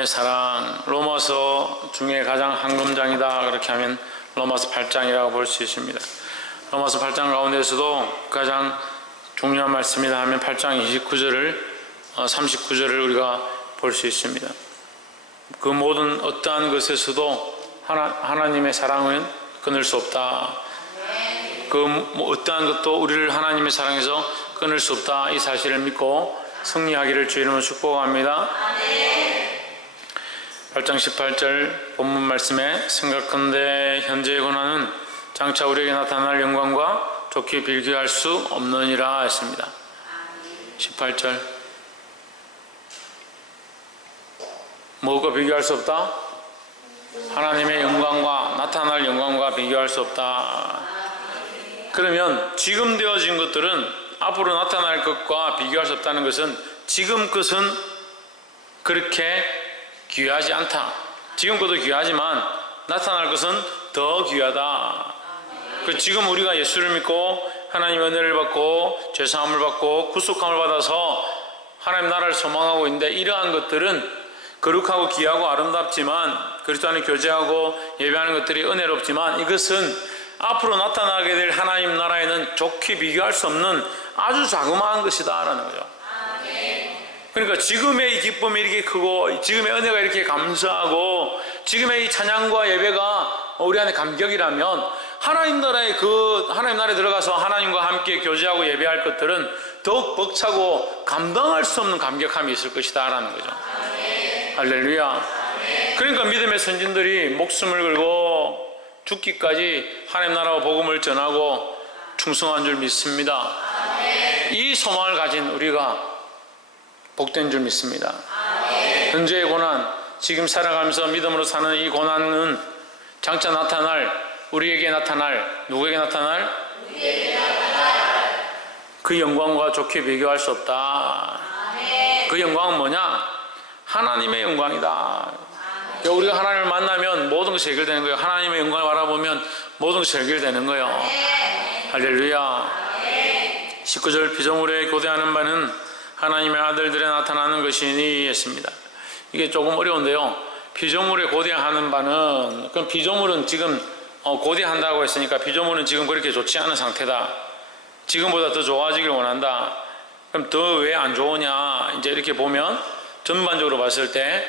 하나님의 사랑, 로마서 중에 가장 한 권장이다 그렇게 하면 로마서 8장이라고 볼 수 있습니다. 로마서 8장 가운데서도 가장 중요한 말씀이다 하면 8장 39절을 우리가 볼 수 있습니다. 그 모든 어떠한 것에서도 하나님의 사랑은 끊을 수 없다. 어떠한 것도 우리를 하나님의 사랑에서 끊을 수 없다. 이 사실을 믿고 승리하기를 주의 이름으로 축복합니다. 8장 18절 본문 말씀에 생각컨대 현재의 고난은 장차 우리에게 나타날 영광과 좋게 비교할 수 없느니라 했습니다. 18절 뭐가 비교할 수 없다? 하나님의 영광과 나타날 영광과 비교할 수 없다. 그러면 지금 되어진 것들은 앞으로 나타날 것과 비교할 수 없다는 것은 지금 것은 그렇게 귀하지 않다. 지금 것도 귀하지만 나타날 것은 더 귀하다. 지금 우리가 예수를 믿고 하나님의 은혜를 받고 죄사함을 받고 구속함을 받아서 하나님 나라를 소망하고 있는데 이러한 것들은 거룩하고 귀하고 아름답지만 그리스도 안에 교제하고 예배하는 것들이 은혜롭지만 이것은 앞으로 나타나게 될 하나님 나라에는 좋게 비교할 수 없는 아주 자그마한 것이다 라는 거죠. 그러니까 지금의 이 기쁨이 이렇게 크고 지금의 은혜가 이렇게 감사하고 지금의 이 찬양과 예배가 우리 안에 감격이라면 하나님 나라에 하나님 나라에 들어가서 하나님과 함께 교제하고 예배할 것들은 더욱 벅차고 감당할 수 없는 감격함이 있을 것이다 라는 거죠. 할렐루야. 그러니까 믿음의 선진들이 목숨을 걸고 죽기까지 하나님 나라와 복음을 전하고 충성한 줄 믿습니다. 이 소망을 가진 우리가 복된 줄 믿습니다. 현재의 고난, 지금 살아가면서 믿음으로 사는 이 고난은 장차 우리에게 나타날 누구에게 나타날? 그 영광과 좋게 비교할 수 없다. 그 영광은 뭐냐? 하나님의 영광이다. 우리가 하나님을 만나면 모든 것이 해결되는 거예요. 하나님의 영광을 바라보면 모든 것이 해결되는 거예요. 할렐루야. 19절 피조물에 고대하는 바는 하나님의 아들들에 나타나는 것이니 했습니다. 이게 조금 어려운데요. 피조물에 고대하는 바는 그럼 피조물은 지금 고대한다고 했으니까 피조물은 지금 그렇게 좋지 않은 상태다. 지금보다 더 좋아지길 원한다. 그럼 더 왜 안 좋으냐? 이제 이렇게 보면 전반적으로 봤을 때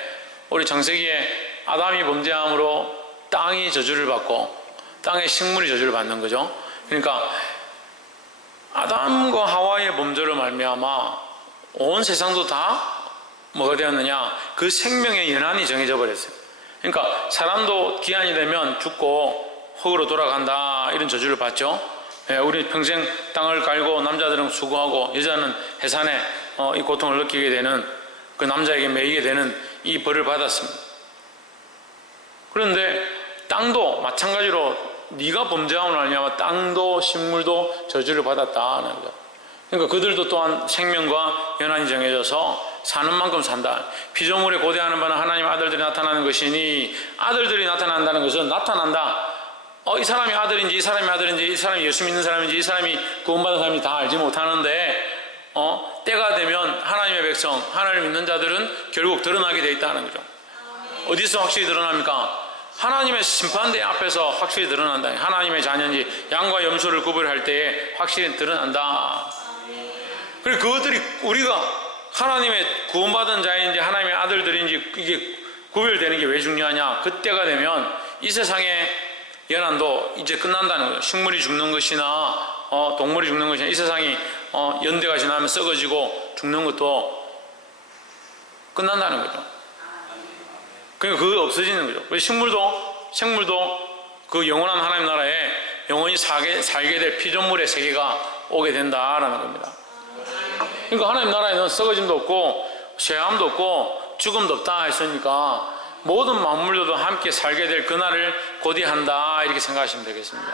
우리 창세기에 아담이 범죄함으로 땅이 저주를 받고 땅의 식물이 저주를 받는 거죠. 그러니까 아담과 하와의 범죄로 말미암아 온 세상도 다 뭐가 되었느냐? 그 생명의 연한이 정해져 버렸어요. 그러니까 사람도 기한이 되면 죽고 흙으로 돌아간다 이런 저주를 받죠. 우리 평생 땅을 갈고 남자들은 수고하고 여자는 해산에 이 고통을 느끼게 되는 그 남자에게 매이게 되는 이 벌을 받았습니다. 그런데 땅도 마찬가지로 네가 범죄함으로 말미암아 땅도 식물도 저주를 받았다는 거죠. 그러니까 그들도 또한 생명과 연한이 정해져서 사는 만큼 산다. 피조물에 고대하는 바는 하나님의 아들들이 나타나는 것이니 아들들이 나타난다는 것은 나타난다. 이 사람이 아들인지 이 사람이 아들인지 이 사람이 예수 믿는 사람인지 이 사람이 구원받은 사람인지 다 알지 못하는데 때가 되면 하나님의 백성, 하나님을 믿는 자들은 결국 드러나게 되어 있다는 거죠. 어디서 확실히 드러납니까? 하나님의 심판대 앞에서 확실히 드러난다. 하나님의 자녀인지 양과 염소를 구별할 때에 확실히 드러난다. 그리고 그것들이 우리가 하나님의 구원받은 자인지 하나님의 아들들인지 이게 구별되는 게 왜 중요하냐? 그때가 되면 이 세상의 연한도 이제 끝난다는 거예요. 식물이 죽는 것이나 동물이 죽는 것이나 이 세상이 연대가 지나면 썩어지고 죽는 것도 끝난다는 거죠. 그러니까 그거 없어지는 거죠. 생물도 그 영원한 하나님 나라에 영원히 살게 될 피조물의 세계가 오게 된다라는 겁니다. 그러니까 하나님 나라에는 썩어짐도 없고 쇠함도 없고 죽음도 없다 했으니까 모든 만물들도 함께 살게 될 그날을 고대한다 이렇게 생각하시면 되겠습니다.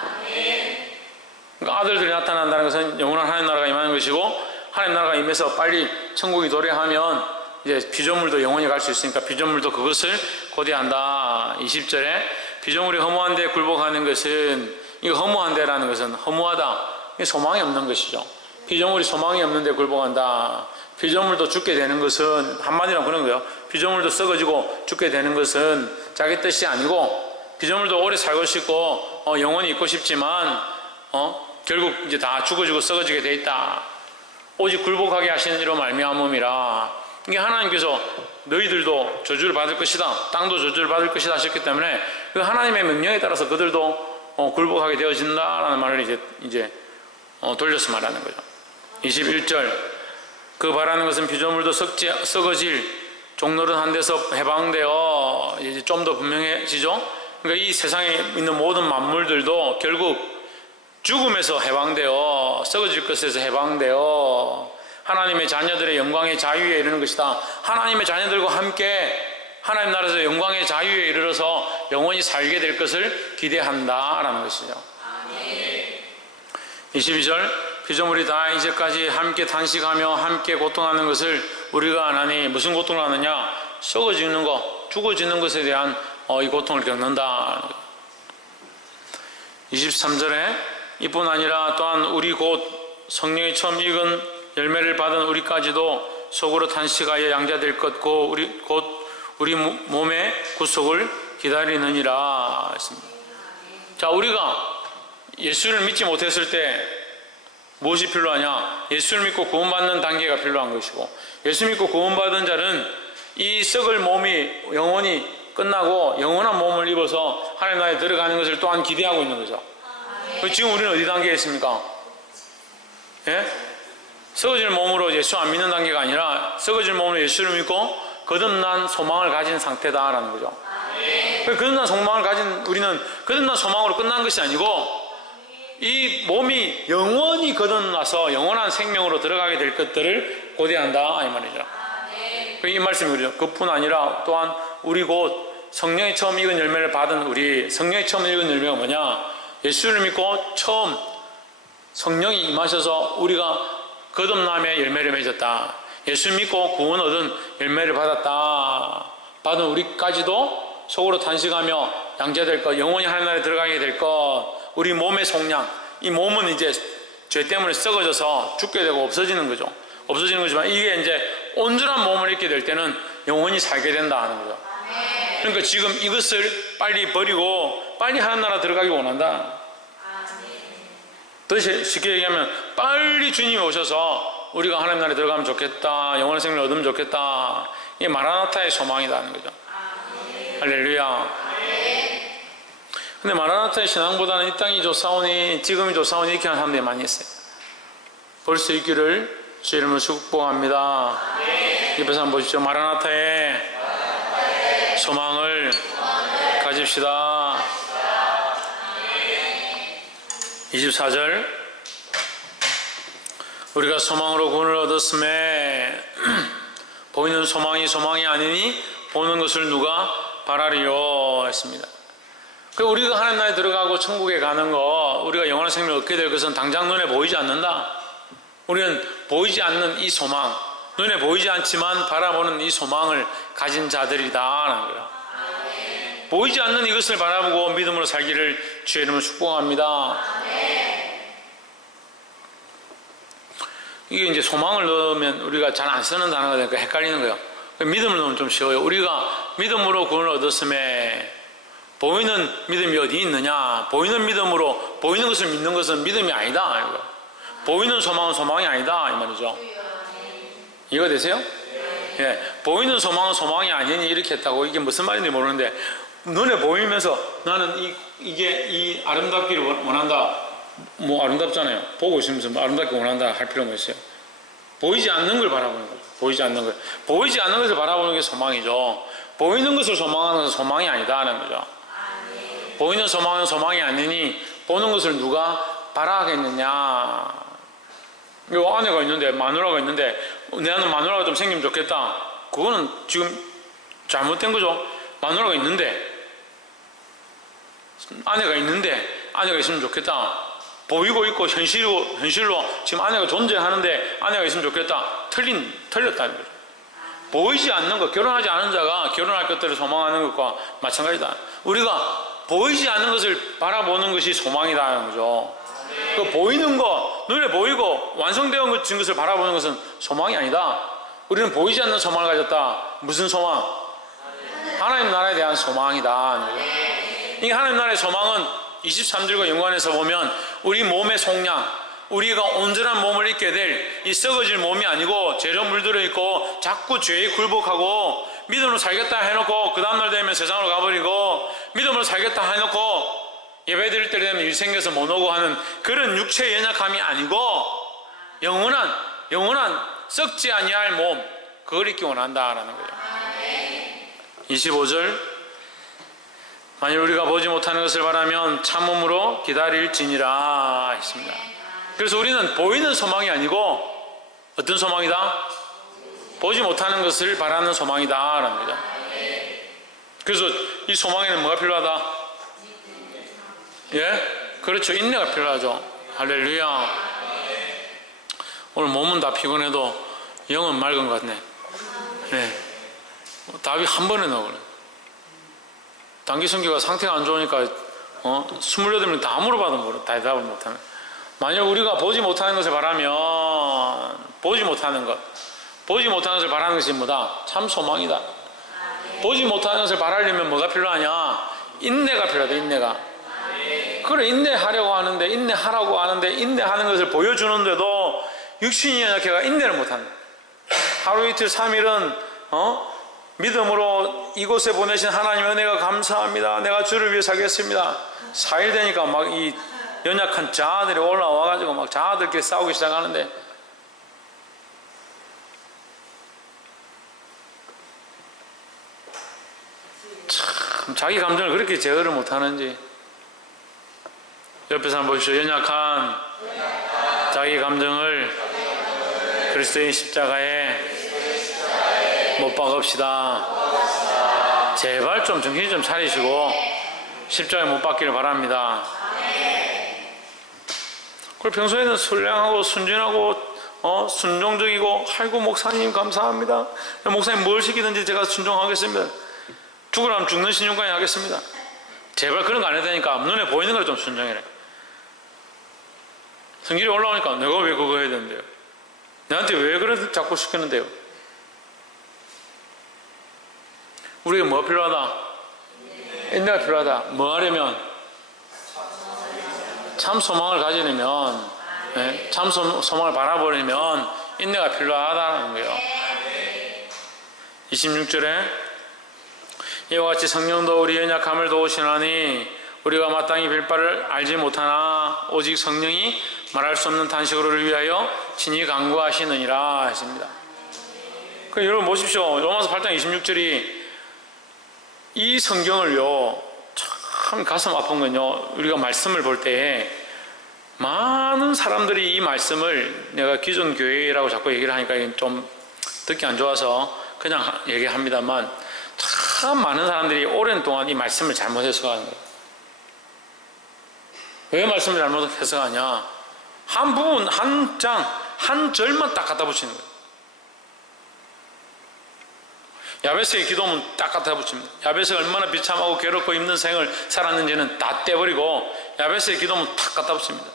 그러니까 아들들이 나타난다는 것은 영원한 하나님 나라가 임하는 것이고 하나님 나라가 임해서 빨리 천국이 도래하면 이제 피조물도 영원히 갈 수 있으니까 피조물도 그것을 고대한다. 20절에 피조물이 허무한 데 굴복하는 것은 이거 허무한 데라는 것은 허무하다. 소망이 없는 것이죠. 피조물이 소망이 없는 데 굴복한다. 피조물도 죽게 되는 것은, 한마디로 그런 거예요. 피조물도 썩어지고 죽게 되는 것은 자기 뜻이 아니고, 피조물도 오래 살고 싶고 영원히 있고 싶지만 결국 이제 다 죽어지고 썩어지게 돼 있다. 오직 굴복하게 하시는 이로 말미암음이라. 이게 하나님께서 너희들도 저주를 받을 것이다, 땅도 저주를 받을 것이다 하셨기 때문에 그 하나님의 명령에 따라서 그들도 굴복하게 되어진다라는 말을 이제 돌려서 말하는 거죠. 21절, 그 바라는 것은 피조물도 썩어질 종노릇한 데서 해방되어, 이제 좀 더 분명해지죠. 그러니까 이 세상에 있는 모든 만물들도 결국 죽음에서 해방되어, 썩어질 것에서 해방되어 하나님의 자녀들의 영광의 자유에 이르는 것이다. 하나님의 자녀들과 함께 하나님 나라에서 영광의 자유에 이르러서 영원히 살게 될 것을 기대한다라는 것이죠. 22절, 피조물이 다 이제까지 함께 탄식하며 함께 고통하는 것을 우리가 안 하니, 무슨 고통을 하느냐? 썩어지는 것, 죽어지는 것에 대한 이 고통을 겪는다. 23절에 이뿐 아니라 또한 우리 곧 성령이 처음 익은 열매를 받은 우리까지도 속으로 탄식하여 양자될 것 곧 우리 몸의 구속을 기다리느니라 했습니다. 자, 우리가 예수를 믿지 못했을 때 무엇이 필요하냐? 예수를 믿고 구원받는 단계가 필요한 것이고, 예수 믿고 구원받은 자는 이 썩을 몸이 영원히 끝나고 영원한 몸을 입어서 하나님 나라에 들어가는 것을 또한 기대하고 있는 거죠. 지금 우리는 어디 단계에 있습니까? 예? 썩어질 몸으로 예수 안 믿는 단계가 아니라 썩어질 몸으로 예수를 믿고 거듭난 소망을 가진 상태다라는 거죠. 거듭난 소망을 가진 우리는 거듭난 소망으로 끝난 것이 아니고 이 몸이 영원히 거듭나서 영원한 생명으로 들어가게 될 것들을 고대한다 이 말이죠. 이 말씀이 그렇죠. 그뿐 아니라 또한 우리 곧 성령이 처음 익은 열매를 받은 우리, 성령이 처음 익은 열매가 뭐냐? 예수를 믿고 처음 성령이 임하셔서 우리가 거듭남의 열매를 맺었다. 예수 믿고 구원 얻은 열매를 받았다. 받은 우리까지도 속으로 탄식하며 양자될 것, 영원히 하나님 나라에 들어가게 될 것, 우리 몸의 속량, 이 몸은 이제 죄 때문에 썩어져서 죽게 되고 없어지는 거죠. 없어지는 거지만 이게 이제 온전한 몸을 입게 될 때는 영원히 살게 된다 하는 거죠. 그러니까 지금 이것을 빨리 버리고 빨리 하나님 나라 들어가기 원한다. 더 쉽게 얘기하면 빨리 주님이 오셔서 우리가 하나님 나라에 들어가면 좋겠다, 영원한 생명을 얻으면 좋겠다. 이게 마라나타의 소망이라는 거죠. 할렐루야. 근데 마라나타의 신앙보다는 이 땅이 좋사오니, 지금이 좋사오니 이렇게 하는 사람들이 많이 있어요. 볼 수 있기를 주의 이름으로 축복합니다. 옆에서 한번 보십시오. 마라나타의 소망을 가집시다. 24절, 우리가 소망으로 구원을 얻었음에 보이는 소망이 아니니 보는 것을 누가 바라리요 했습니다. 그리고 우리가 하나님 나라에 들어가고 천국에 가는 거, 우리가 영원한 생명을 얻게 될 것은 당장 눈에 보이지 않는다. 우리는 보이지 않는 이 소망, 눈에 보이지 않지만 바라보는 이 소망을 가진 자들이다 하는 거예요. 보이지 않는 이것을 바라보고 믿음으로 살기를 주의 이름으로 축복합니다. 이게 이제 소망을 넣으면 우리가 잘 안 쓰는 단어가 되니까 헷갈리는 거예요. 믿음을 넣으면 좀 쉬워요. 우리가 믿음으로 구원을 얻었음에 보이는 믿음이 어디 있느냐? 보이는 믿음으로 보이는 것을 믿는 것은 믿음이 아니다. 보이는 소망은 소망이 아니다 이 말이죠. 이해가 되세요? 예, 보이는 소망은 소망이 아니니 이렇게 했다고. 이게 무슨 말인지 모르는데 눈에 보이면서 나는 이 아름답기를 원한다. 뭐 아름답잖아요. 보고 있으면서 뭐 아름답게 원한다 할 필요가 있어요. 보이지 않는 걸 바라보는 거예요. 보이지 않는 걸. 보이지 않는 것을 바라보는 게 소망이죠. 보이는 것을 소망하는 것은 소망이 아니다 하는 거죠. 보이는 소망은 소망이 아니니 보는 것을 누가 바라겠느냐. 요 아내가 있는데, 마누라가 있는데 내 아는 마누라가 좀 생기면 좋겠다. 그거는 지금 잘못된 거죠. 마누라가 있는데, 아내가 있으면 좋겠다. 보이고 있고 현실로 지금 아내가 존재하는데 아내가 있으면 좋겠다. 틀렸다는 거죠. 보이지 않는 것, 결혼하지 않은 자가 결혼할 것들을 소망하는 것과 마찬가지다. 우리가 보이지 않는 것을 바라보는 것이 소망이라는 거죠. 그 보이는 것, 눈에 보이고 완성되어진 것을 바라보는 것은 소망이 아니다. 우리는 보이지 않는 소망을 가졌다. 무슨 소망? 하나님 나라에 대한 소망이다. 이 하나님 나라의 소망은 23절과 연관해서 보면 우리 몸의 속량, 우리가 온전한 몸을 입게 될 이 썩어질 몸이 아니고 죄로 물들어 있고 자꾸 죄에 굴복하고 믿음으로 살겠다 해놓고 그 다음날 되면 세상으로 가버리고 믿음으로 살겠다 해놓고 예배 드릴 때 되면 일 생겨서 못 오고 하는 그런 육체의 연약함이 아니고 영원한 썩지 아니할 몸, 그걸 입기 원한다라는 거예요. 25절, 만일 우리가 보지 못하는 것을 바라면 참음으로 기다릴지니라 했습니다. 그래서 우리는 보이는 소망이 아니고 어떤 소망이다? 보지 못하는 것을 바라는 소망이다 라는 거죠. 그래서 이 소망에는 뭐가 필요하다? 예? 그렇죠. 인내가 필요하죠. 할렐루야. 오늘 몸은 다 피곤해도 영은 맑은 것 같네. 네. 답이 한 번에 나오네. 단기 선교가 상태가 안 좋으니까 28명 다 물어봐도 다 대답을 못하네. 만약 우리가 보지 못하는 것을 바라면 보지 못하는 것을 바라는 것이 뭐다? 참 소망이다. 보지 못하는 것을 바라려면 뭐가 필요하냐? 인내가 필요하다. 인내가. 그래, 인내하려고 하는데, 인내하라고 하는데, 인내하는 것을 보여주는데도 육신이 연약해가 인내를 못한다. 하루 이틀 3일은 믿음으로 이곳에 보내신 하나님 은혜가 감사합니다. 내가 주를 위해 살겠습니다. 4일 되니까 막 이 연약한 자아들이 올라와가지고 막 자아들끼리 싸우기 시작하는데, 참 자기 감정을 그렇게 제어를 못하는지. 옆에 사람 보십시오. 연약한 자기 감정을 그리스도의 십자가에 못 박읍시다. 제발 좀 정신 좀 차리시고 십자가에 못 박기를 바랍니다. 그리고 평소에는 선량하고 순진하고 순종적이고, 아이고 목사님 감사합니다. 목사님 뭘 시키든지 제가 순종하겠습니다. 죽으라면 죽는 신용까지 하겠습니다. 제발 그런 거 안 해도 되니까 눈에 보이는 걸 좀 순종해라. 성질이 올라오니까 내가 왜 그거 해야 되는데요? 나한테 왜 그래 자꾸 시키는데요? 우리에게 뭐가 필요하다? 인내가 필요하다. 뭐 하려면? 참 소망을 가지려면, 네? 참 소망을 바라보려면 인내가 필요하다는 거예요. 26절에 이와 같이 성령도 우리 연약함을 도우시나니 우리가 마땅히 빌 바를 알지 못하나 오직 성령이 말할 수 없는 탄식으로를 위하여 친히 간구하시느니라 했습니다. 여러분 보십시오. 로마서 8장 26절이 이 성경을요, 참 가슴 아픈 건요, 우리가 말씀을 볼 때에 많은 사람들이 이 말씀을, 내가 기존 교회라고 자꾸 얘기를 하니까 좀 듣기 안 좋아서 그냥 얘기합니다만, 참 많은 사람들이 오랜 동안 이 말씀을 잘못 해석하는 거예요. 왜 말씀을 잘못 해석하냐? 한 부분, 한 장, 한 절만 딱 갖다 붙이는 거예요. 야베스의 기도문 딱 갖다 붙입니다. 야베스가 얼마나 비참하고 괴롭고 힘든 생을 살았는지는 다 떼버리고 야베스의 기도문 탁 갖다 붙입니다.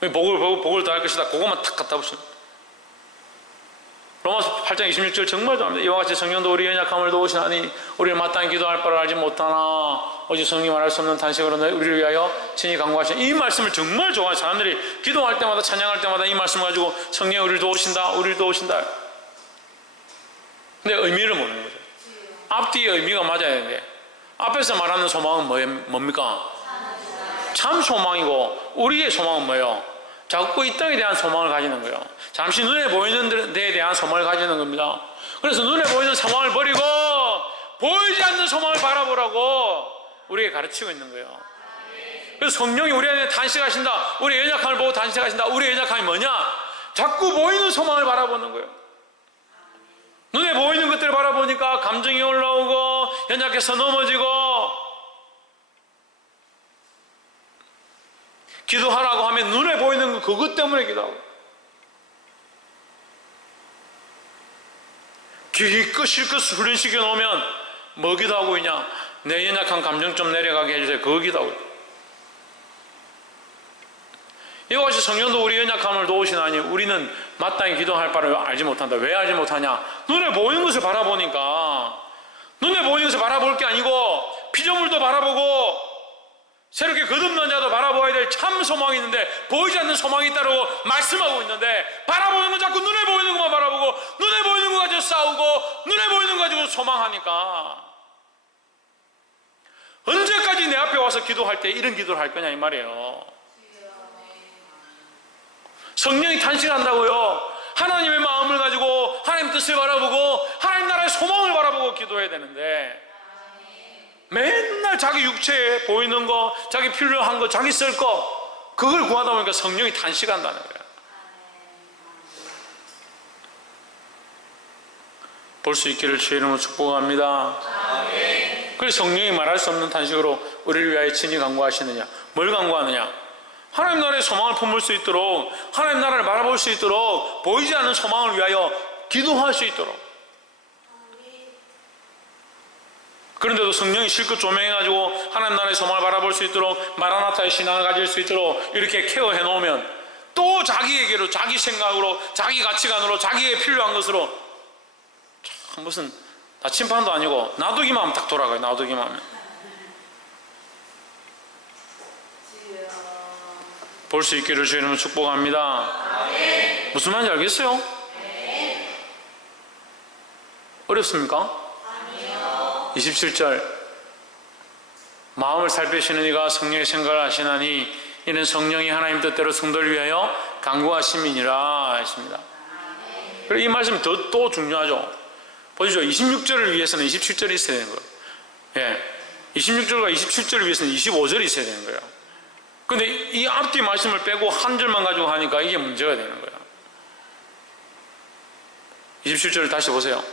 복을 더할 것이다. 그것만 탁 갖다 붙입니다. 로마서 8장 26절 정말 좋아합니다. 이와 같이 성령도 우리 연약함을 도우시나니 우리를 마땅히 기도할 바를 알지 못하나 오직 성령이 말할 수 없는 탄식으로 우리를 위하여 친히 간구하시니, 이 말씀을 정말 좋아하는 사람들이 기도할 때마다, 찬양할 때마다 이 말씀 가지고 성령이 우리를 도우신다, 우리를 도우신다. 근데 의미를 모르는 거죠. 앞뒤의 의미가 맞아야 되는데, 앞에서 말하는 소망은 뭡니까? 참 소망이고, 우리의 소망은 뭐예요? 자꾸 이 땅에 대한 소망을 가지는 거예요. 잠시 눈에 보이는 데에 대한 소망을 가지는 겁니다. 그래서 눈에 보이는 소망을 버리고 보이지 않는 소망을 바라보라고 우리에게 가르치고 있는 거예요. 그래서 성령이 우리 안에 탄식하신다. 우리의 연약함을 보고 탄식하신다. 우리의 연약함이 뭐냐? 자꾸 보이는 소망을 바라보는 거예요. 눈에 보이는 것들을 바라보니까 감정이 올라오고 연약해서 넘어지고, 기도하라고 하면 눈에 보이는 거 그것 때문에 기도하고, 실컷 훈련시켜 놓으면 뭐 기도하고 있냐? 내 연약한 감정 좀 내려가게 해주세요. 그거 기도하고 있다. 이와 같이 성령도 우리 연약함을 도우시나니 우리는 마땅히 기도할 바를 알지 못한다. 왜 알지 못하냐? 눈에 보이는 것을 바라보니까. 눈에 보이는 것을 바라볼 게 아니고 피조물도 바라보고 새롭게 거듭난 자도 바라보아야 될 참 소망이 있는데 보이지 않는 소망이 있다고 말씀하고 있는데, 바라보는 건 자꾸 눈에 보이는 것만 바라보고 눈에 보이는 것 가지고 싸우고 눈에 보이는 것 가지고 소망하니까 언제까지 내 앞에 와서 기도할 때 이런 기도를 할 거냐 이 말이에요. 성령이 탄식한다고요. 하나님의 마음을 가지고 하나님 뜻을 바라보고 하나님 나라의 소망을 바라보고 기도해야 되는데 맨날 자기 육체에 보이는 거, 자기 필요한 거, 자기 쓸 거, 그걸 구하다 보니까 성령이 탄식한다는 거예요. 볼 수 있기를 주의 이름으로 축복합니다. 그래서 성령이 말할 수 없는 탄식으로 우리를 위하여 친히 간구하시느냐. 뭘 간구하느냐? 하나님 나라의 소망을 품을 수 있도록, 하나님 나라를 바라볼 수 있도록, 보이지 않는 소망을 위하여 기도할 수 있도록. 그런데도 성령이 실컷 조명해가지고 하나님 나라의 소망을 바라볼 수 있도록, 마라나타의 신앙을 가질 수 있도록 이렇게 케어해 놓으면 또 자기에게로, 자기 생각으로, 자기 가치관으로, 자기의 필요한 것으로 참 무슨 나침판도 아니고 놔두기만 하면 딱 돌아가요. 놔두기만 하면. 볼 수 있기를 주의 이름으로 축복합니다. 무슨 말인지 알겠어요? 어렵습니까? 27절, 마음을 살피시는 이가 성령의 생각을 하시나니 이는 성령이 하나님 뜻대로 성도를 위하여 간구하심이니라 했습니다. 그리고 이 말씀이 또 중요하죠. 보시죠. 26절을 위해서는 27절이 있어야 되는 거예요. 예, 26절과 27절을 위해서는 25절이 있어야 되는 거예요. 근데 이 앞뒤 말씀을 빼고 한 절만 가지고 하니까 이게 문제가 되는 거예요. 27절을 다시 보세요.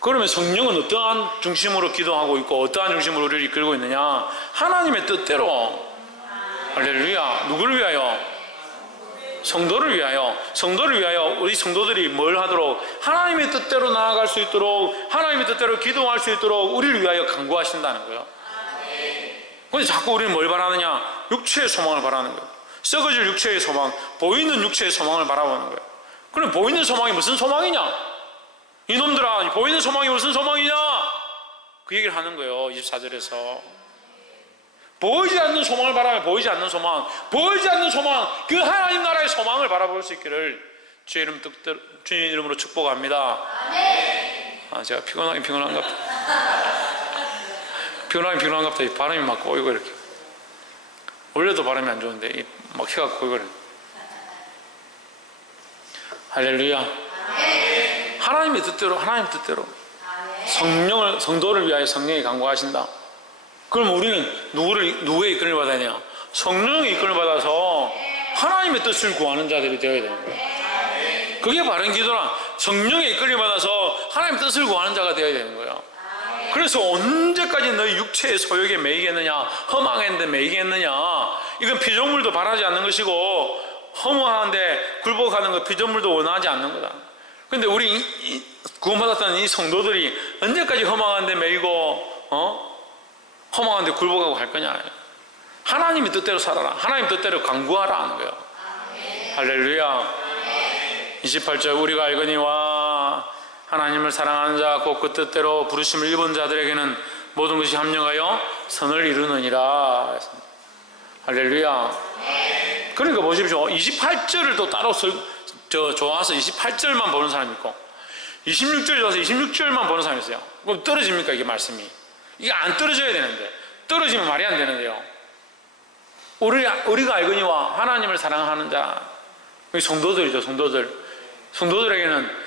그러면 성령은 어떠한 중심으로 기도하고 있고 어떠한 중심으로 우리를 이끌고 있느냐? 하나님의 뜻대로. 할렐루야. 누구를 위하여? 성도를 위하여. 성도를 위하여 우리 성도들이 뭘 하도록? 하나님의 뜻대로 나아갈 수 있도록, 하나님의 뜻대로 기도할 수 있도록 우리를 위하여 간구하신다는 거예요. 근데 자꾸 우리는 뭘 바라느냐? 육체의 소망을 바라는 거예요. 썩어질 육체의 소망, 보이는 육체의 소망을 바라보는 거예요. 그럼 보이는 소망이 무슨 소망이냐? 이놈들아, 보이는 소망이 무슨 소망이냐? 그 얘기를 하는 거예요. 24절에서 보이지 않는 소망을 바라며, 보이지 않는 소망, 보이지 않는 소망, 그 하나님 나라의 소망을 바라볼 수 있기를 주의 이름으로 축복합니다. 제가 피곤한갑다. 피곤한갑다. 바람이 막 꼬이고 이렇게. 원래도 바람이 안 좋은데 막 해가 꼬이고 그래. 할렐루야. 하나님의 뜻대로, 하나님 뜻대로 성도를 위하여 성령이 간구하신다. 그럼 우리는 누구의 이끌림을 받아야 되냐? 성령의 이끌림을 받아서 하나님의 뜻을 구하는 자들이 되어야 되는 거예요. 그게 바른 기도라. 성령의 이끌림을 받아서 하나님의 뜻을 구하는 자가 되어야 되는 거예요. 그래서 언제까지 너희 육체의 소욕에 매이겠느냐, 허망했는데 매이겠느냐. 이건 피조물도 바라지 않는 것이고, 허무한데 굴복하는 것, 피조물도 원하지 않는 거다. 근데 우리 구원받았다는 이 성도들이 언제까지 허망한데 매이고 허망한데 굴복하고 할 거냐? 하나님의 뜻대로 살아라. 하나님 뜻대로 간구하라 하는 거예요. 할렐루야. 28절, 우리가 알거니와 하나님을 사랑하는 자 곧 그 뜻대로 부르심을 입은 자들에게는 모든 것이 합력하여 선을 이루느니라. 할렐루야. 그러니까 보십시오. 28절을 또 따로 좋아서 28절만 보는 사람이 있고 26절 좋아서 26절만 보는 사람이 있어요. 그럼 떨어집니까 이게 말씀이? 이게 안 떨어져야 되는데, 떨어지면 말이 안 되는데요. 우리가 알거니와 하나님을 사랑하는 자, 성도들이죠. 성도들에게는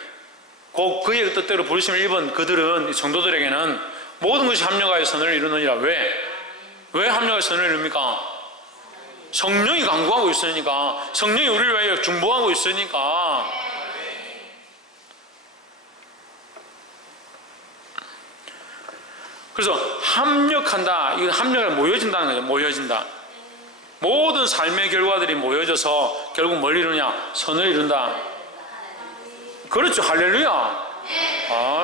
곧 그의 뜻대로 부르심을 입은 그들은, 성도들에게는 모든 것이 합력하여 선을 이루느니라. 왜 합력하여 선을 이룹니까? 성령이 간구하고 있으니까, 성령이 우리를 위하여 중보하고 있으니까. 그래서 합력한다. 이건 합력을 모여진다는 거죠. 모여진다. 모든 삶의 결과들이 모여져서 결국 뭘 이루냐? 선을 이룬다. 그렇죠. 할렐루야.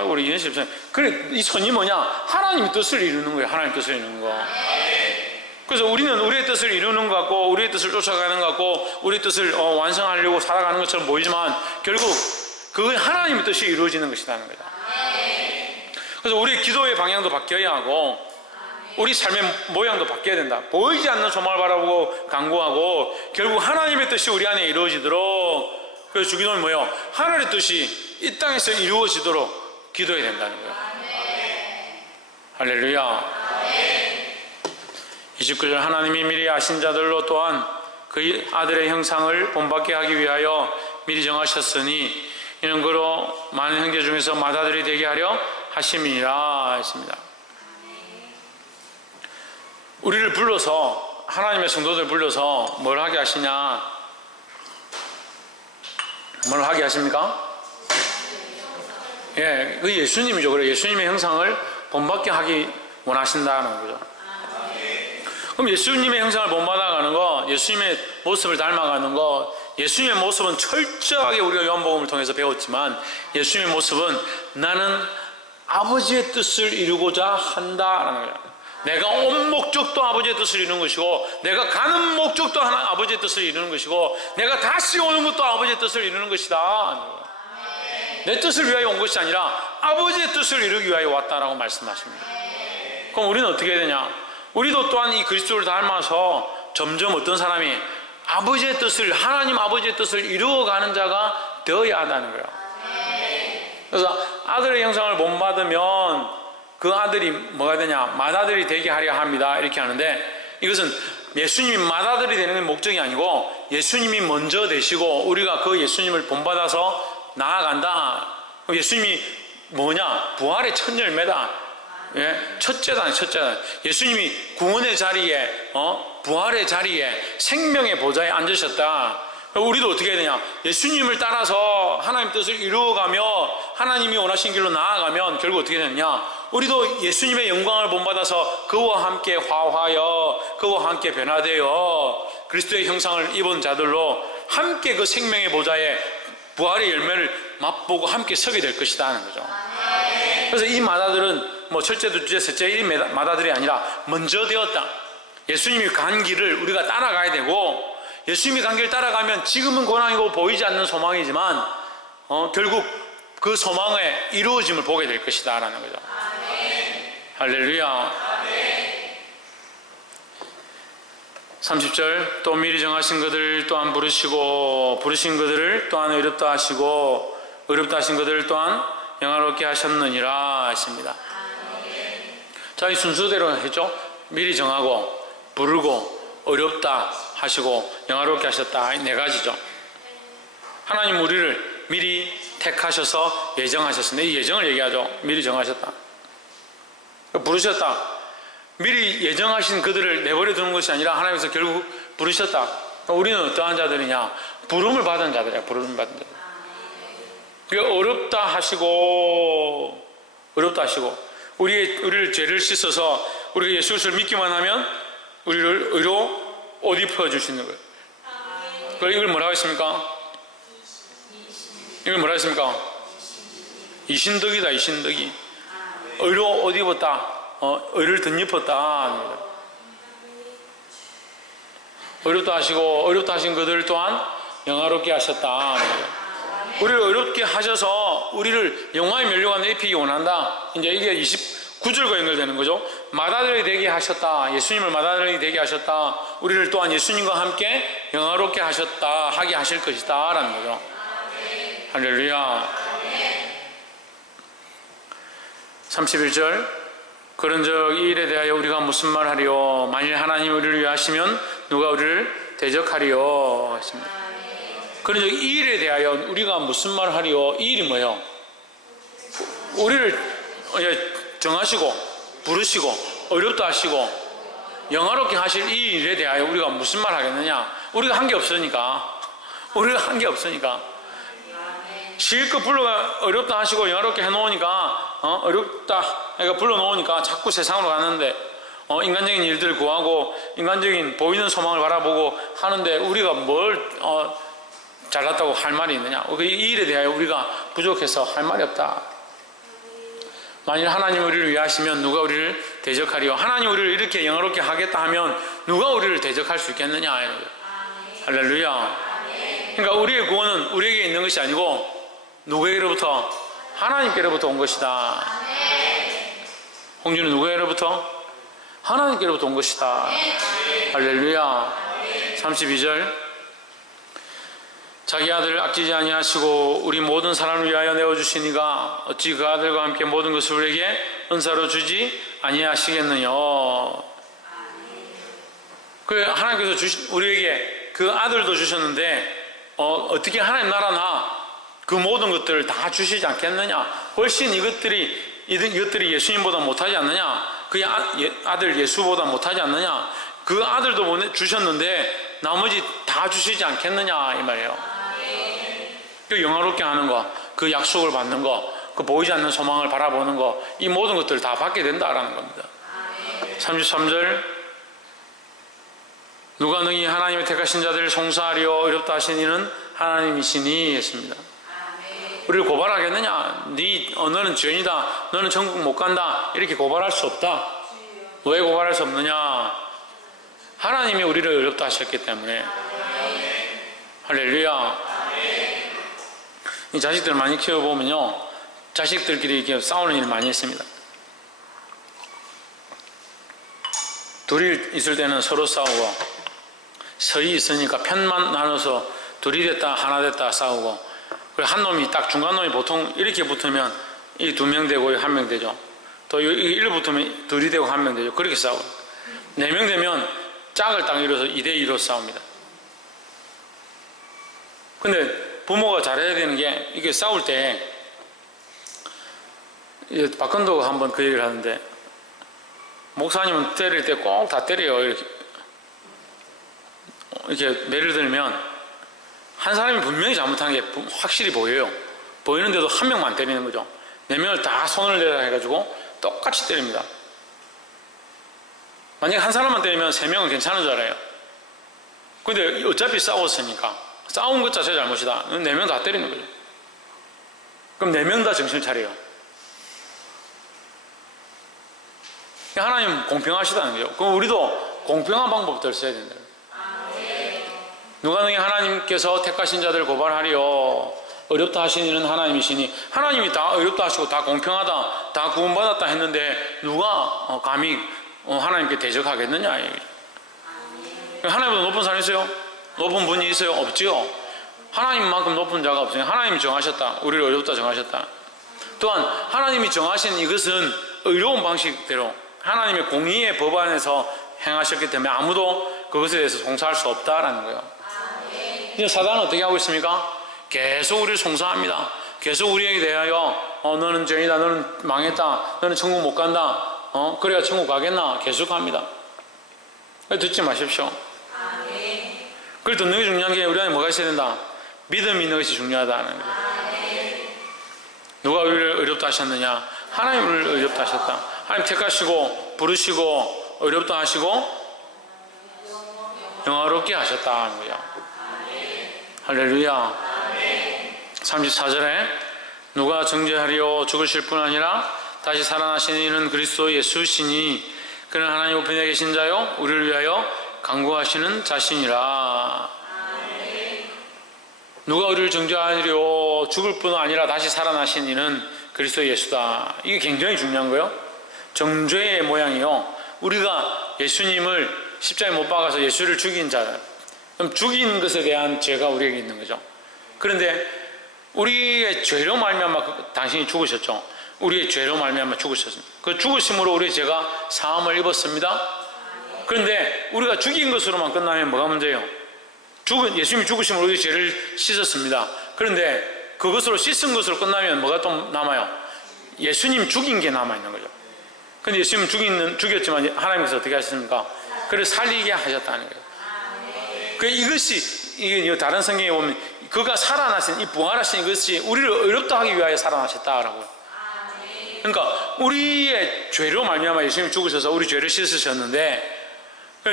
우리 이현실 집사님. 그래, 이 선이 뭐냐? 하나님의 뜻을 이루는 거예요. 하나님 뜻을 이루는 거. 그래서 우리는 우리의 뜻을 이루는 것 같고 우리의 뜻을 쫓아가는 것 같고 우리의 뜻을 완성하려고 살아가는 것처럼 보이지만 결국 그 하나님의 뜻이 이루어지는 것이라는 거다. 그래서 우리의 기도의 방향도 바뀌어야 하고 우리 삶의 모양도 바뀌어야 된다. 보이지 않는 소망을 바라보고 간구하고 결국 하나님의 뜻이 우리 안에 이루어지도록, 그래서 주기도는 뭐예요? 하늘의 뜻이 이 땅에서 이루어지도록 기도해야 된다는 거예요. 할렐루야. 29절 하나님이 미리 아신 자들로 또한 그의 아들의 형상을 본받게 하기 위하여 미리 정하셨으니 이는 그로 많은 형제 중에서 맏아들이 되게 하려 하심이니라 했습니다. 우리를 불러서, 하나님의 성도들 불러서 뭘 하게 하시냐? 뭘 하게 하십니까? 예, 그 예수님이죠. 그래, 예수님의 형상을 본받게 하기 원하신다는 거죠. 그럼 예수님의 형상을 본받아가는 거, 예수님의 모습을 닮아가는 거, 예수님의 모습은 철저하게 우리가 요한복음을 통해서 배웠지만 예수님의 모습은 나는 아버지의 뜻을 이루고자 한다라는 거예요. 내가 온 목적도 아버지의 뜻을 이루는 것이고 내가 가는 목적도 아버지의 뜻을 이루는 것이고 내가 다시 오는 것도 아버지의 뜻을 이루는 것이다. 내 뜻을 위하여 온 것이 아니라 아버지의 뜻을 이루기 위하여 왔다라고 말씀하십니다. 그럼 우리는 어떻게 해야 되냐? 우리도 또한 이 그리스도를 닮아서 점점 어떤 사람이 아버지의 뜻을, 하나님 아버지의 뜻을 이루어가는 자가 되어야 한다는 거예요. 그래서 아들의 형상을 본받으면 그 아들이 뭐가 되냐? 맏아들이 되게 하려 합니다. 이렇게 하는데 이것은 예수님이 맏아들이 되는 목적이 아니고 예수님이 먼저 되시고 우리가 그 예수님을 본받아서 나아간다. 예수님이 뭐냐? 부활의 첫 열매다. 예? 첫째다. 예수님이 구원의 자리에, 부활의 자리에, 생명의 보좌에 앉으셨다. 우리도 어떻게 해야 되냐? 예수님을 따라서 하나님 뜻을 이루어가며 하나님이 원하신 길로 나아가면 결국 어떻게 되느냐? 우리도 예수님의 영광을 본받아서 그와 함께 화하여 그와 함께 변화되어 그리스도의 형상을 입은 자들로 함께 그 생명의 보좌에 부활의 열매를 맛보고 함께 서게 될 것이다 하는 거죠. 그래서 이 맏아들은 뭐 첫째, 둘째, 셋째 이 맏아들이 아니라 먼저 되었다. 예수님이 간 길을 우리가 따라가야 되고 예수님이 간 길 따라가면 지금은 고난이고 보이지 않는 소망이지만 결국 그 소망의 이루어짐을 보게 될 것이다 라는 거죠. 할렐루야. 30절 또 미리 정하신 것들을 또한 부르시고 부르신 것들을 또한 의롭다 하시고 의롭다 하신 것들을 또한 영화롭게 하셨느니라 하십니다. 자, 이 순서대로 했죠. 미리 정하고 부르고 어렵다 하시고 영화롭게 하셨다. 이 네 가지죠. 하나님 우리를 미리 택하셔서 예정하셨습니다. 이 예정을 얘기하죠. 미리 정하셨다. 부르셨다. 미리 예정하신 그들을 내버려 두는 것이 아니라 하나님께서 결국 부르셨다. 우리는 어떠한 자들이냐? 부름을 받은 자들이야. 부름을 받은 자들. 어렵다 하시고 우리를 죄를 씻어서 우리가 예수 그리스도를 믿기만 하면 우리를 의로 옷 입혀 주시는 거예요. 그걸 이걸 뭐라고 했습니까? 이걸 뭐라고 했습니까? 이신덕이다. 이신덕이 의로 옷 입었다. 의를 덧입었다. 의롭다 하시고 의롭다 하신 그들 또한 영화롭게 하셨다. 우리를 의롭게 하셔서 우리를 영화의 면류관에 입히기 원한다. 이제 이게 29절과 연결되는 거죠. 맏아들이 되게 하셨다. 예수님을 맏아들이 되게 하셨다. 우리를 또한 예수님과 함께 영화롭게 하셨다. 하게 하실 것이다 라는 거죠. 할렐루야. 31절 그런즉 이 일에 대하여 우리가 무슨 말 하리요? 만일 하나님이 우리를 위하시면 누가 우리를 대적하리요? 하십니다. 그런즉 이 일에 대하여 우리가 무슨 말 하리요? 이 일이 뭐예요? 우리를 정하시고 부르시고 어렵다 하시고 영화롭게 하실 이 일에 대하여 우리가 무슨 말 하겠느냐? 우리가 한 게 없으니까. 실컷 불러가 어렵다 하시고 영화롭게 해놓으니까 어렵다 그러니까 불러놓으니까 자꾸 세상으로 가는데 인간적인 일들을 구하고 인간적인 보이는 소망을 바라보고 하는데 우리가 뭘 잘났다고 할 말이 있느냐? 이 일에 대하여 우리가 부족해서 할 말이 없다. 만일 하나님 우리를 위하시면 누가 우리를 대적하리요? 하나님 우리를 이렇게 영화롭게 하겠다 하면 누가 우리를 대적할 수 있겠느냐? 이런 거예요. 할렐루야. 그러니까 우리의 구원은 우리에게 있는 것이 아니고 누구에게로부터? 하나님께로부터 온 것이다. 홍준은 누구에게로부터? 하나님께로부터 온 것이다. 할렐루야. 32절 자기 아들을 아끼지 아니하시고 우리 모든 사람을 위하여 내어주시니가 어찌 그 아들과 함께 모든 것을 우리에게 은사로 주지 아니하시겠느냐. 그 하나님께서 우리에게 그 아들도 주셨는데 어떻게 하나님 나라나 그 모든 것들을 다 주시지 않겠느냐. 훨씬 이것들이 예수님보다 못하지 않느냐. 그 아들 예수보다 못하지 않느냐. 그 아들도 주셨는데 나머지 다 주시지 않겠느냐 이 말이에요. 그 영화롭게 하는 거, 그 약속을 받는 거, 그 보이지 않는 소망을 바라보는 거, 이 모든 것들을 다 받게 된다라는 겁니다. 33절 누가 능히 하나님의 택하신 자들을 송사하려 어렵다 하신 이는 하나님이시니 했습니다. 우리를 고발하겠느냐? 너는 죄인이다, 너는 천국 못 간다, 이렇게 고발할 수 없다. 왜 고발할 수 없느냐? 하나님이 우리를 어렵다 하셨기 때문에. 할렐루야. 이 자식들 많이 키워보면요, 자식들끼리 이렇게 싸우는 일을 많이 했습니다. 둘이 있을 때는 서로 싸우고, 서이 있으니까 편만 나눠서 둘이 됐다 하나 됐다 싸우고, 그리고 한 놈이 딱 중간 놈이 보통 이렇게 붙으면 이 2명 되고 한 명 되죠. 또 이렇게 붙으면 둘이 되고 한 명 되죠. 그렇게 싸우고 4명 되면 짝을 딱 이뤄서 2대2로 싸웁니다. 근데 부모가 잘해야 되는 게, 이게 싸울 때 박근도가 한번 그 얘기를 하는데, 목사님은 때릴 때 꼭 다 때려요. 이렇게 매를 들면 한 사람이 분명히 잘못한 게 확실히 보여요. 보이는데도 한 명만 때리는 거죠. 4명을 다 손을 내라 해가지고 똑같이 때립니다. 만약에 한 사람만 때리면 3명은 괜찮은 줄 알아요. 근데 어차피 싸웠으니까 싸운 것 자체가 잘못이다. 4명 다 때리는 거죠. 그럼 4명 다 정신을 차려요. 하나님 공평하시다는 거죠. 그럼 우리도 공평한 방법들을 써야 된다. 누가 능히 하나님께서 택하신 자들을 고발하리요? 어렵다 하신 이는 하나님이시니. 하나님이 다 어렵다 하시고 다 공평하다, 다 구원받았다 했는데 누가 감히 하나님께 대적하겠느냐. 하나님보다 높은 사람이 있어요? 높은 분이 있어요? 없지요. 하나님만큼 높은 자가 없어요. 하나님이 정하셨다. 우리를 어렵다 정하셨다. 또한 하나님이 정하신 이것은 의로운 방식대로 하나님의 공의의 법 안에서 행하셨기 때문에 아무도 그것에 대해서 송사할 수 없다라는 거예요. 이제 사단은 어떻게 하고 있습니까? 계속 우리를 송사합니다. 계속 우리에게 대하여 너는 죄인이다, 너는 망했다, 너는 천국 못 간다, 그래야 천국 가겠나 계속 합니다. 듣지 마십시오. 그걸 듣는 게 중요한 게, 우리 안에 뭐가 있어야 된다? 믿음이 있는 것이 중요하다는 거예요. 누가 우리를 어렵다 하셨느냐? 하나님 우리를 어렵다 하셨다. 하나님 택하시고 부르시고 어렵다 하시고 영화롭게 하셨다는 거예요. 할렐루야. 34절에 누가 정죄하리요? 죽으실 뿐 아니라 다시 살아나신 이는 그리스도 예수시니 그는 하나님 우편에 계신 자요 우리를 위하여 간구하시는 자신이라. 누가 우리를 정죄하리요? 죽을 뿐 아니라 다시 살아나신 이는 그리스도 예수다. 이게 굉장히 중요한 거예요. 정죄의 모양이요, 우리가 예수님을 십자가에 못 박아서 예수를 죽인 자, 그럼 죽인 것에 대한 죄가 우리에게 있는 거죠. 그런데 우리의 죄로 말미암아 당신이 죽으셨죠. 우리의 죄로 말미암아 죽으셨습니다. 그 죽으심으로 우리의 죄가 사함을 입었습니다. 그런데 우리가 죽인 것으로만 끝나면 뭐가 문제예요? 예수님이 죽으심으로 우리의 죄를 씻었습니다. 그런데 그것으로 씻은 것으로 끝나면 뭐가 또 남아요? 예수님 죽인 게 남아있는 거죠. 근데 예수님은 죽였지만 하나님께서 어떻게 하셨습니까? 그를 살리게 하셨다는 거예요. 이게 다른 성경에 보면 그가 살아나신, 이 부활하신 이것이 우리를 어렵다 하기 위하여 살아나셨다라고. 그러니까 우리의 죄로 말미암아 예수님이 죽으셔서 우리 죄를 씻으셨는데,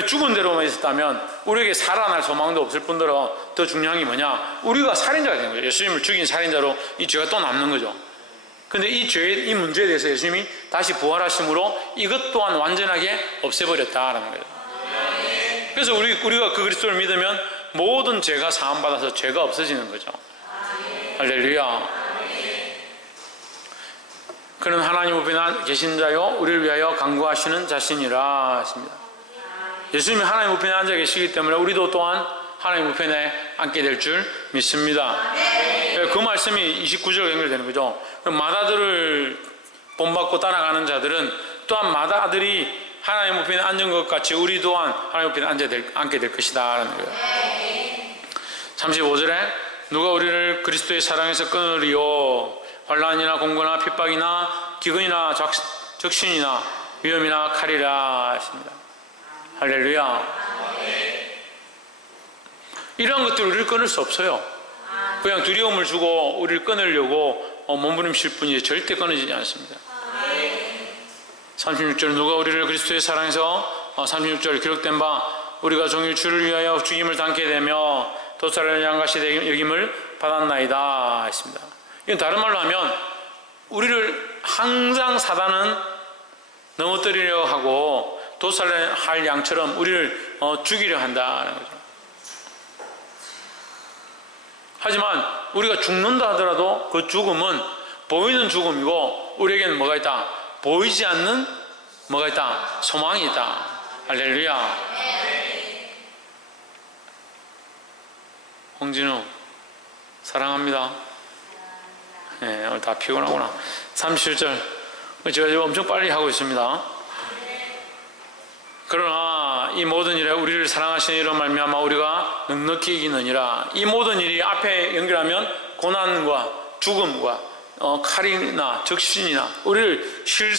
죽은 대로만 있었다면 우리에게 살아날 소망도 없을 뿐더러 더 중요한 게 뭐냐? 우리가 살인자가 되는 거예요. 예수님을 죽인 살인자로 이 죄가 또 남는 거죠. 근데 이 문제에 대해서 예수님이 다시 부활하심으로 이것 또한 완전하게 없애버렸다라는 거예요. 그래서 우리가 그 그리스도를 믿으면 모든 죄가 사함받아서 죄가 없어지는 거죠. 할렐루야. 그는 하나님 우편에 계신 자요 우리를 위하여 간구하시는 자신이라 하십니다. 예수님이 하나님 우편에 앉아 계시기 때문에 우리도 또한 하나님 우편에 앉게 될 줄 믿습니다. 그 말씀이 29절 연결되는 거죠. 맏아들을 본받고 따라가는 자들은 또한 맏아들이 하나님 우편에 앉은 것 같이 우리 또한 하나님 우편에 앉게 될 것이다 라는 거예요. 35절에 누가 우리를 그리스도의 사랑에서 끊으리요 환난이나 공고나 핍박이나 기근이나 적신이나 위험이나 칼이라 하십니다. 할렐루야. 이러한 것들 우리를 끊을 수 없어요. 그냥 두려움을 주고 우리를 끊으려고 몸부림칠 뿐이지 절대 끊어지지 않습니다. 36절 누가 우리를 그리스도의 사랑에서 36절 기록된 바 우리가 종일 주를 위하여 죽임을 당케 되며 도살을 양같이 여김을 받았나이다 했습니다. 이건 다른 말로 하면 우리를 항상 사단은 넘어뜨리려 하고 도살할 양처럼 우리를 죽이려 한다는 거죠. 하지만 우리가 죽는다 하더라도 그 죽음은 보이는 죽음이고 우리에게는 뭐가 있다? 보이지 않는 뭐가 있다? 소망이 있다. 할렐루야. 홍진우 사랑합니다. 네, 오늘 다 피곤하구나. 37절 제가 지금 엄청 빨리 하고 있습니다. 그러나 이 모든 일에 우리를 사랑하시는 이로 말미암아 우리가 넉넉히 이기느니라. 이 모든 일이 앞에 연결하면 고난과 죽음과 칼이나 적신이나 우리를 쉴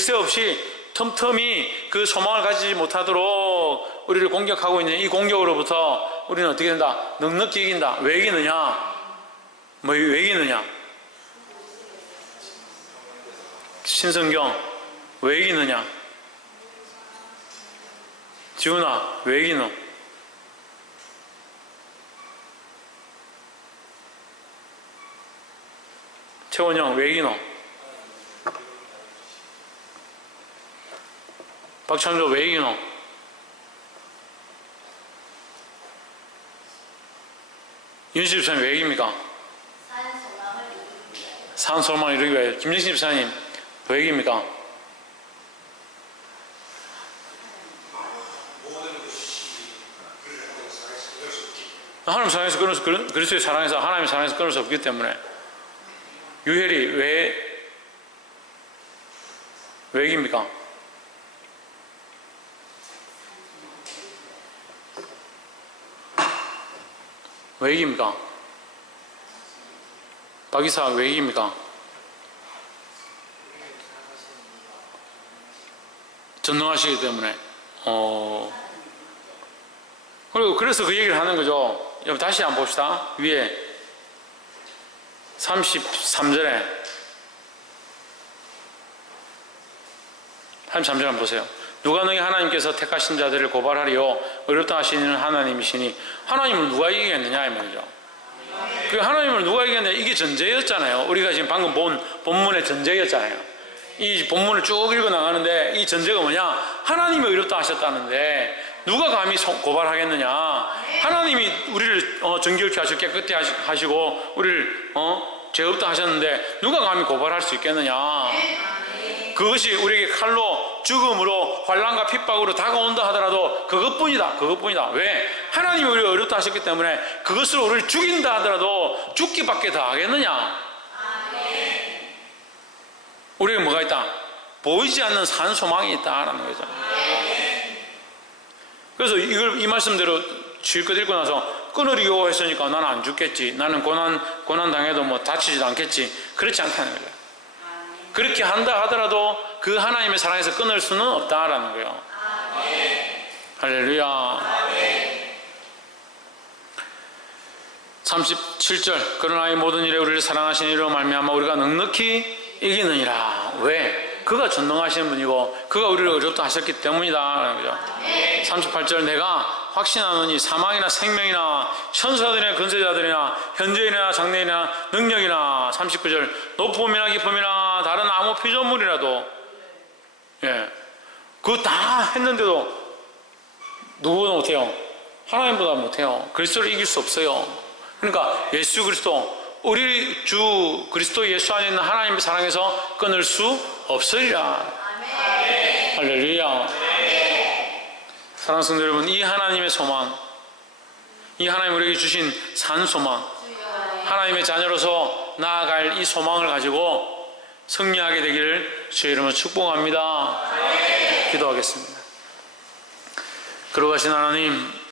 새 없이 틈틈이 그 소망을 가지지 못하도록 우리를 공격하고 있는 이 공격으로부터 우리는 어떻게 된다? 넉넉히 이긴다. 왜 이기느냐? 왜 이기느냐? 신성경 왜 이기느냐? 지훈아 왜 이기노? 최원영 왜 이기노? 박찬조 왜 이기노? 윤수 집사님 왜 이깁니까? 산 소망을 이루기 위하여. 김정신 집사님 왜 이깁니까? 하나님 사랑에서 끊을 수, 그리스도의 사랑에서 하나님의 사랑에서 끊을 수 없기 때문에. 유혜리 왜 이깁니까? 왜 이깁니까? 박이사 왜 이깁니까? 전능하시기 때문에. 그리고 그래서 그 얘기를 하는 거죠. 여러분 다시 한번 봅시다. 위에 33절에 33절 한번 보세요. 누가 너희 하나님께서 택하신 자들을 고발하리요 어렵다 하시는 하나님이시니. 하나님을 누가 이기겠느냐 이 말이죠. 그 하나님을 누가 이기겠느냐, 이게 전제였잖아요. 우리가 지금 방금 본 본문의 전제였잖아요. 이 본문을 쭉 읽어 나가는데 이 전제가 뭐냐? 하나님이 어렵다 하셨다는데 누가 감히 고발하겠느냐? 하나님이 우리를 정결케 하시고 깨끗게 하시고 우리를 죄 없다 하셨는데 누가 감히 고발할 수 있겠느냐? 그것이 우리에게 칼로 죽음으로 환난과 핍박으로 다가온다 하더라도 그것뿐이다. 왜? 하나님이 우리를 어렵다 하셨기 때문에 그것으로 우리를 죽인다 하더라도 죽기밖에 더 하겠느냐? 우리에게 뭐가 있다? 보이지 않는 산 소망이 있다라는 거죠. 그래서 이 말씀대로 실컷 읽고 나서 끊으리요 했으니까 나는 안 죽겠지, 나는 고난 당해도 뭐 다치지도 않겠지, 그렇지 않다는 거죠. 그렇게 한다 하더라도 그 하나님의 사랑에서 끊을 수는 없다라는 거예요. 할렐루야. 37절 그러나 이 모든 일에 우리를 사랑하시는 이로 말미암아 우리가 넉넉히 이기느니라. 왜? 그가 전능하시는 분이고 그가 우리를 어렵다 하셨기 때문이다. 38절 내가 확신하노니 사망이나 생명이나 천사들이나 권세자들이나 현재이나 장래이나 능력이나 39절 높음이나 깊음이나 다른 아무 피조물이라도, 예, 그거 다 했는데도 누구보다 못해요? 하나님보다 못해요. 그리스도를 이길 수 없어요. 그러니까 예수 그리스도, 우리 주 그리스도 예수 안에 있는 하나님의 사랑에서 끊을 수 없으리라. 할렐루야. 사랑하는 성도 여러분, 이 하나님의 소망, 이 하나님 우리에게 주신 산 소망, 하나님의 자녀로서 나아갈 이 소망을 가지고 승리하게 되기를 주의 이름으로 축복합니다. 기도하겠습니다. 거룩하신 하나님,